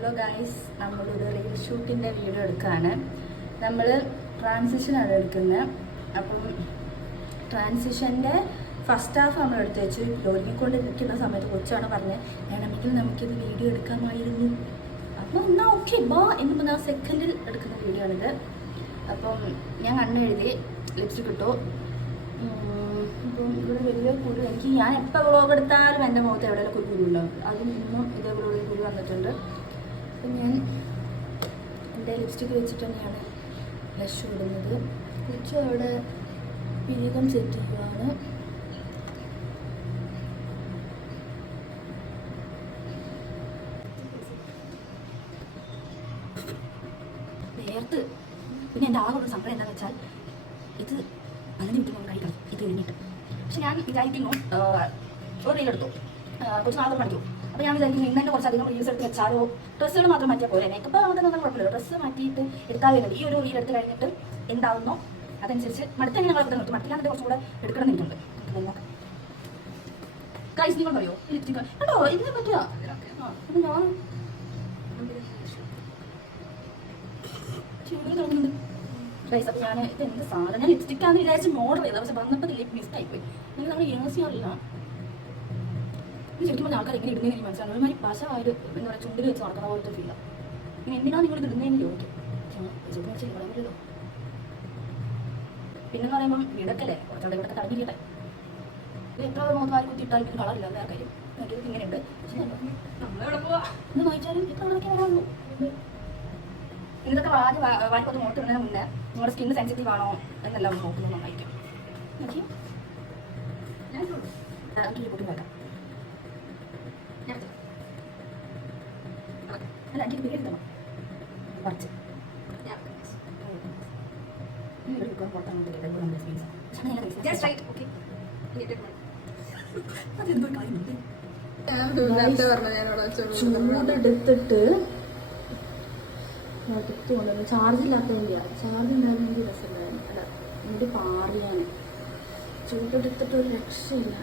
Hello guys, നമ്മളൊരു reel ഷൂട്ടിൻ്റെ video എടുക്കുകയാണ്. നമ്മൾ ട്രാൻസിഷനാണ് എടുക്കുന്നത്. അപ്പം ട്രാൻസിഷൻ്റെ ഫസ്റ്റ് ഹാഫ് നമ്മൾ എടുത്ത് വെച്ച് ഒരുങ്ങിക്കൊണ്ടിരിക്കുന്ന സമയത്ത് കൊച്ചാണ് പറഞ്ഞത് വേണമെങ്കിൽ നമുക്കിത് വീഡിയോ എടുക്കാമായിരുന്നു. അപ്പോൾ എന്നാൽ ഓക്കെ ബാ എന്ന് പറഞ്ഞാൽ സെക്കൻഡിൽ എടുക്കുന്ന വീഡിയോ ആണിത്. അപ്പം ഞാൻ കണ്ണെഴുതി ലിപ്സ്റ്റിക് ഇട്ടു. ഇപ്പം ഇവിടെ വലിയ കുരു ഞാൻ എപ്പോൾ വ്ളോഗ് എടുത്താലും എൻ്റെ മുഖത്ത് എവിടെയെങ്കിലും കുരു ഉണ്ടാവും. അതും ഇന്നും ഇതേപോലെ ഒരു കുരു വന്നിട്ടുണ്ട്. അപ്പം ഞാൻ എൻ്റെ ലിപ്സ്റ്റിക്ക് വെച്ചിട്ട് തന്നെയാണ് ബ്ലഷ് ഇടുന്നത്. കുറച്ച് അവിടെ പിരികം സെറ്റ് ചെയ്യുകയാണ്. നേരത്ത് പിന്നെ എൻ്റെ ആകെ ഒരു സങ്കടം എന്താണെന്ന് വെച്ചാൽ ഇത് 15 മിനിറ്റ് നമ്മൾ കഴിക്കണം ഇത് കഴിഞ്ഞിട്ട്. പക്ഷെ ഞാൻ വിചാരിക്കുന്നു ഒരു റീലെടുത്തു കുറച്ച് നാളെ പഠിച്ചു. അപ്പോൾ ഞാൻ വിചാരിക്കുന്നു ഇന്ന് തന്നെ കുറച്ചധികം റീൽസ് എടുത്ത് വെച്ചാലോ. ഡ്രസ്സുകൾ മാത്രം മാറ്റിയാൽ പോലെ മേക്കപ്പ് ആവുന്നത് ഒന്നും കുഴപ്പമില്ല. ഡ്രസ്സ് മാറ്റിയിട്ട് എടുത്താൽ വരുന്നത് ഈ ഒരു റീൽ എടുത്ത് കഴിഞ്ഞിട്ട് എന്താവുന്നോ അതനുസരിച്ച് മടുത്ത ഞങ്ങൾ അവിടെ നിർത്തും. മട്ടില്ലാണ്ട് കുറച്ചും കൂടെ എടുക്കണം എന്നിട്ടുണ്ട്. ഗൈസ് നിങ്ങൾ പറയോ ലിപ്സ്റ്റിക് കേട്ടോ ഇതിനെ പറ്റുക. അപ്പം ഞാൻ തുടങ്ങുന്നുണ്ട് ഗൈസ്. അപ്പോൾ ഞാൻ ഇത് എന്ത് സാധനം ഞാൻ ലിപ്സ്റ്റിക്കാന്ന് വിചാരിച്ച് ഓർഡർ ചെയ്തത്. പക്ഷെ വന്നപ്പോൾ ലിപ് മിസ്റ്റായിപ്പോയി. നിങ്ങൾ നമ്മൾ യൂസ് ചെയ്യാറില്ല. ശരിക്കും പറഞ്ഞാൽ ആൾക്കാർ എങ്ങനെ ഇടുന്നതെന്ന് എനിക്ക് മനസ്സിലാണ്. ഒരുമാതിരി പശമായിട്ട് എന്താ പറയുക ചുണ്ടിൽ വെച്ച് നടക്കുന്ന പോലത്തെ ഫീലാണ്. ഇനി എന്തിനാണ് നിങ്ങൾ ഇത് ഇടുന്നതെന്ന് ചോദിക്കും. പറയാമല്ലോ. പിന്നെന്ന് പറയുമ്പം ഇടക്കല്ലേ കുറച്ചുകൂടെ ഇവിടത്തെ തടഞ്ഞിരിക്കട്ടെ. ഇത് എത്ര നോക്കി ആരും കുത്തിയിട്ടാലും പിന്നെ കളറില്ല. വേറെ കാര്യം എനിക്കിത് ഇങ്ങനെയുണ്ട്. പക്ഷേ നമ്മളെവിടെ പോവാ എന്ന് വായിച്ചാലും ഇത്ര കണക്കെ വരാനുള്ളൂ. ഇതൊക്കെ ആദ്യം വായിക്കൊന്ന് നോക്കുന്നതിന് മുന്നേ നിങ്ങളുടെ സ്കിന്ന് സെൻസിറ്റീവ് ആണോ എന്നെല്ലാം നോക്കുന്നത് നന്നായിരിക്കും. ഓക്കെ ഞാൻ പൊട്ടി നോക്കാം. അല്ല എനിക്ക് പേര് തരണം കുറച്ച് ചൂടെടുത്തിട്ട് കൊണ്ടുവന്നു. ചാർജില്ലാത്തതിൻ്റെയാണ്. ചാർജ് ഉണ്ടായിരുന്നെങ്കിൽ രസമുണ്ടായിരുന്നു. അല്ല എന്നിട്ട് പാറിയാണ്. ചൂടെടുത്തിട്ട് ഒരു രക്ഷയില്ല.